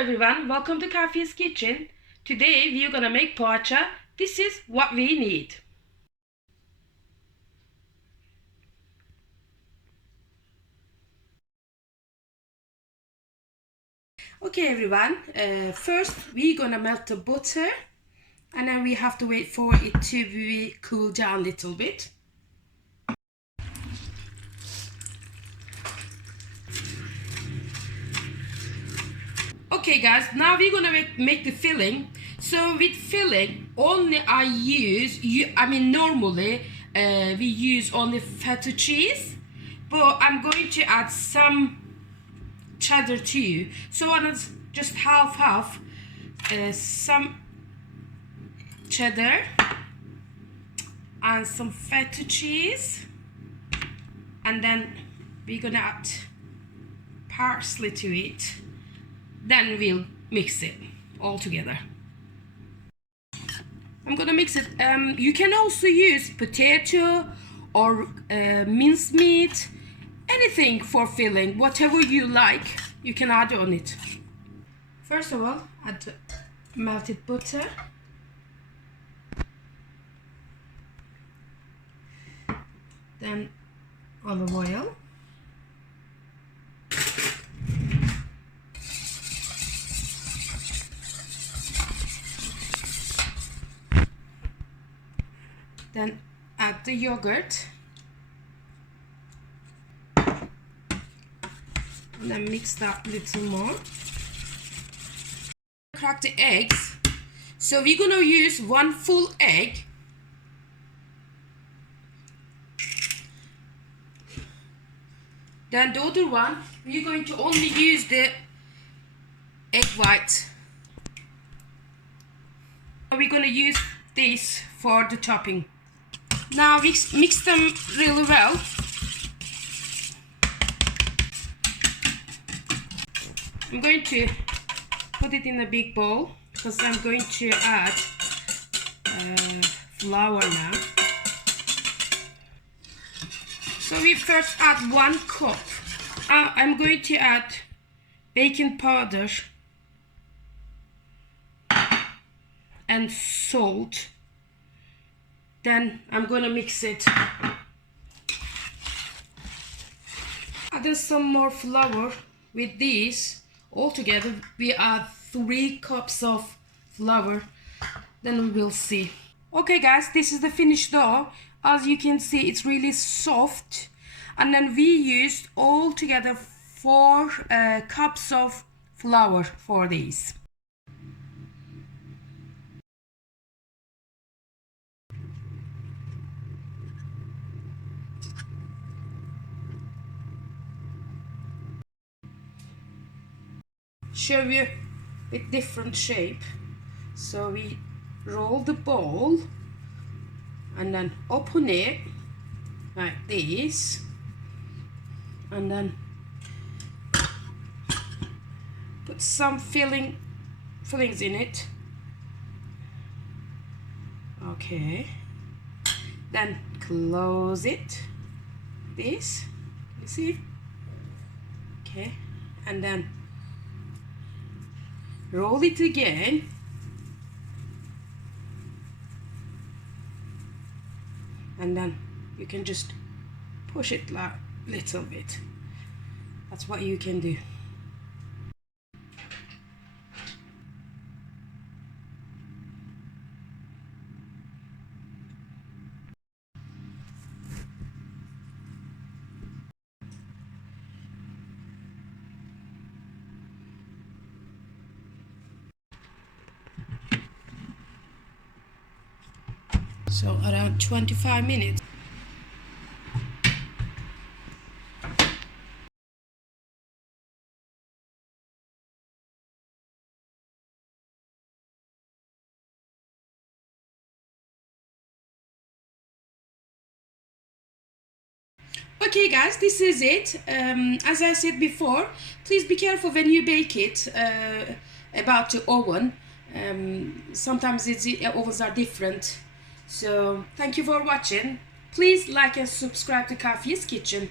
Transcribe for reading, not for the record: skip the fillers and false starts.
everyone, welcome to Kafi's Kitchen. Today we are gonna make poğaça. This is what we need. Okay everyone, first we're gonna melt the butter and then we have to wait for it to be cool down a little bit. Okay guys, now we're gonna make the filling. So with filling, only normally we use only feta cheese, but I'm going to add some cheddar too. So I'm just half some cheddar and some feta cheese, and then we're gonna add parsley to it. Then we'll mix it all together. I'm gonna mix it. You can also use potato or minced meat, anything for filling, whatever you like, you can add on it. First of all, add melted butter. Then olive oil. Then add the yogurt. And then mix that a little more. Crack the eggs. So we're gonna use one full egg. Then the other one, we're going to only use the egg white. We're gonna use this for the topping. Now mix them really well. I'm going to put it in a big bowl because I'm going to add flour now. So we first add 1 cup. I'm going to add baking powder and salt. Then I'm gonna mix it. Add some more flour. With these all together we add 3 cups of flour. Then we will see. Okay guys, this is the finished dough. As you can see, it's really soft. And then we used all together 4 cups of flour for these. Show you with different shape. So we roll the ball and then open it like this, and then put some fillings in it. Okay, then close it, this, you see, okay, and then roll it again, and then you can just push it like a little bit. That's what you can do. So around 25 minutes. Okay guys, this is it. As I said before, please be careful when you bake it about the oven. Sometimes the ovens are different. So thank you for watching. Please like and subscribe to Kafi's Kitchen.